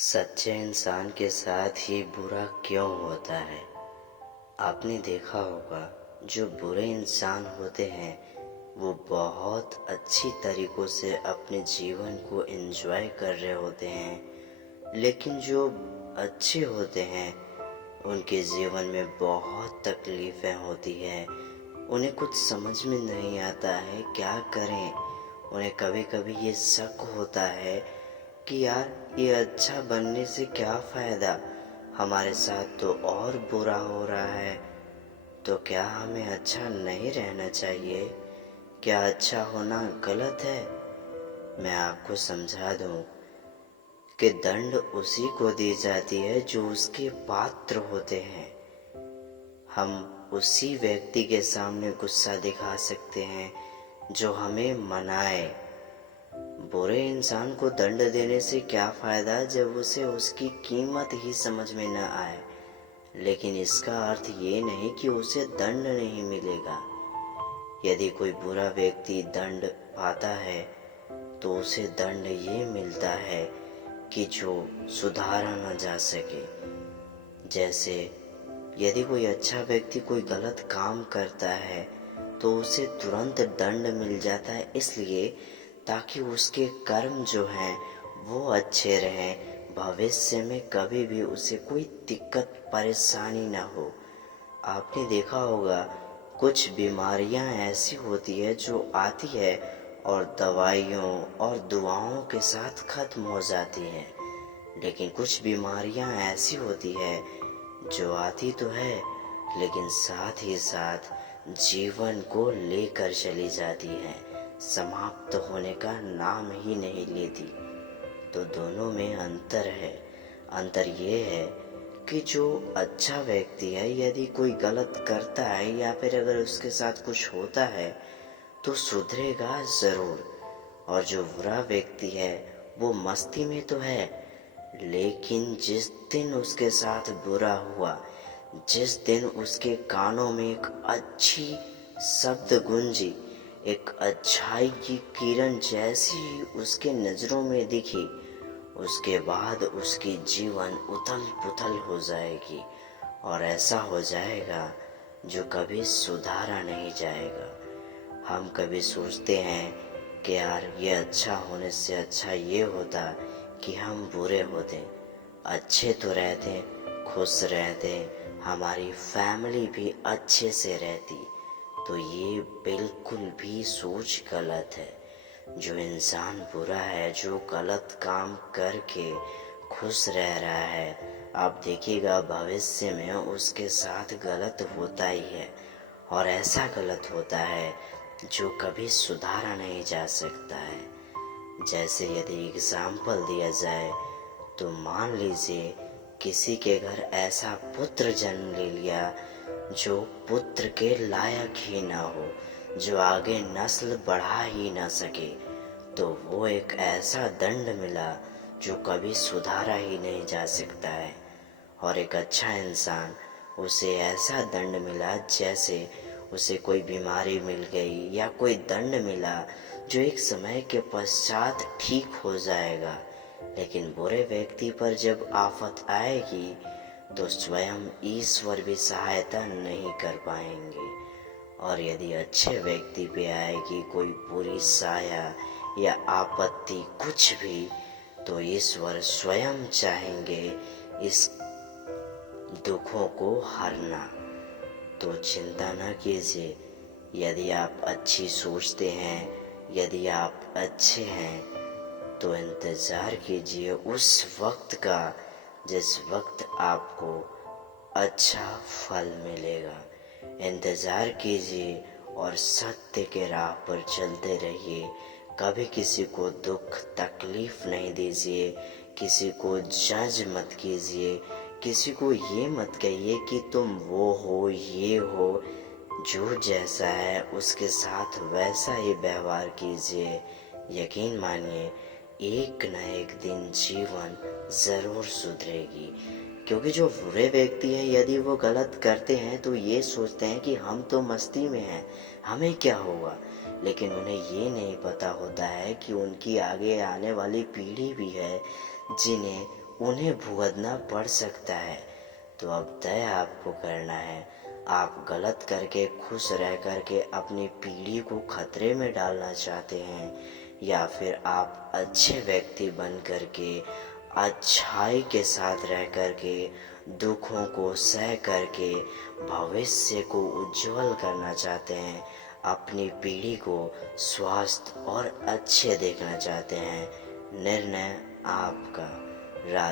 सच्चे इंसान के साथ ही बुरा क्यों होता है? आपने देखा होगा, जो बुरे इंसान होते हैं वो बहुत अच्छी तरीक़ों से अपने जीवन को एंजॉय कर रहे होते हैं, लेकिन जो अच्छे होते हैं उनके जीवन में बहुत तकलीफ़ें होती हैं। उन्हें कुछ समझ में नहीं आता है क्या करें। उन्हें कभी-कभी ये शक होता है कि यार ये अच्छा बनने से क्या फ़ायदा, हमारे साथ तो और बुरा हो रहा है। तो क्या हमें अच्छा नहीं रहना चाहिए? क्या अच्छा होना गलत है? मैं आपको समझा दूं कि दंड उसी को दी जाती है जो उसके पात्र होते हैं। हम उसी व्यक्ति के सामने गुस्सा दिखा सकते हैं जो हमें मनाए। बुरे इंसान को दंड देने से क्या फ़ायदा जब उसे उसकी कीमत ही समझ में न आए। लेकिन इसका अर्थ ये नहीं कि उसे दंड नहीं मिलेगा। यदि कोई बुरा व्यक्ति दंड पाता है तो उसे दंड ये मिलता है कि जो सुधारा न जा सके। जैसे यदि कोई अच्छा व्यक्ति कोई गलत काम करता है तो उसे तुरंत दंड मिल जाता है, इसलिए ताकि उसके कर्म जो हैं वो अच्छे रहें, भविष्य में कभी भी उसे कोई दिक्कत परेशानी ना हो। आपने देखा होगा, कुछ बीमारियां ऐसी होती है जो आती है और दवाइयों और दुआओं के साथ खत्म हो जाती है, लेकिन कुछ बीमारियां ऐसी होती है जो आती तो है लेकिन साथ ही साथ जीवन को लेकर चली जाती है, समाप्त होने का नाम ही नहीं लेती। तो दोनों में अंतर है। अंतर ये है कि जो अच्छा व्यक्ति है, यदि कोई गलत करता है या फिर अगर उसके साथ कुछ होता है तो सुधरेगा ज़रूर, और जो बुरा व्यक्ति है वो मस्ती में तो है, लेकिन जिस दिन उसके साथ बुरा हुआ, जिस दिन उसके कानों में एक अच्छी शब्द गूंजी, एक अच्छाई की किरण जैसी उसके नज़रों में दिखी, उसके बाद उसकी जीवन उथल पुथल हो जाएगी और ऐसा हो जाएगा जो कभी सुधारा नहीं जाएगा। हम कभी सोचते हैं कि यार ये अच्छा होने से अच्छा ये होता कि हम बुरे होते, अच्छे तो रहते, खुश रहते, हमारी फैमिली भी अच्छे से रहती। तो ये बिल्कुल भी सोच गलत है। जो इंसान बुरा है, जो गलत काम करके खुश रह रहा है, आप देखिएगा भविष्य में उसके साथ गलत होता ही है, और ऐसा गलत होता है जो कभी सुधारा नहीं जा सकता है। जैसे यदि एग्जाम्पल दिया जाए तो मान लीजिए किसी के घर ऐसा पुत्र जन्म ले लिया जो पुत्र के लायक ही ना हो, जो आगे नस्ल बढ़ा ही ना सके, तो वो एक ऐसा दंड मिला जो कभी सुधारा ही नहीं जा सकता है। और एक अच्छा इंसान, उसे ऐसा दंड मिला जैसे उसे कोई बीमारी मिल गई या कोई दंड मिला जो एक समय के पश्चात ठीक हो जाएगा। लेकिन बुरे व्यक्ति पर जब आफत आएगी तो स्वयं ईश्वर भी सहायता नहीं कर पाएंगे, और यदि अच्छे व्यक्ति पे आएगी कोई बुरी साया या आपत्ति कुछ भी, तो ईश्वर स्वयं चाहेंगे इस दुखों को हरना। तो चिंता न कीजिए। यदि आप अच्छी सोचते हैं, यदि आप अच्छे हैं, तो इंतज़ार कीजिए उस वक्त का जिस वक्त आपको अच्छा फल मिलेगा। इंतज़ार कीजिए और सत्य के राह पर चलते रहिए। कभी किसी को दुख तकलीफ नहीं दीजिए, किसी को जज मत कीजिए, किसी को ये मत कहिए कि तुम वो हो ये हो। जो जैसा है उसके साथ वैसा ही व्यवहार कीजिए। यकीन मानिए, एक न एक दिन जीवन ज़रूर सुधरेगी। क्योंकि जो बुरे व्यक्ति हैं, यदि वो गलत करते हैं तो ये सोचते हैं कि हम तो मस्ती में हैं, हमें क्या होगा। लेकिन उन्हें ये नहीं पता होता है कि उनकी आगे आने वाली पीढ़ी भी है जिन्हें उन्हें भुगतना पड़ सकता है। तो अब तय आपको करना है, आप गलत करके खुश रह करके अपनी पीढ़ी को खतरे में डालना चाहते हैं, या फिर आप अच्छे व्यक्ति बन करके अच्छाई के साथ रह करके दुखों को सह करके भविष्य को उज्जवल करना चाहते हैं, अपनी पीढ़ी को स्वस्थ और अच्छे देखना चाहते हैं। निर्णय आपका।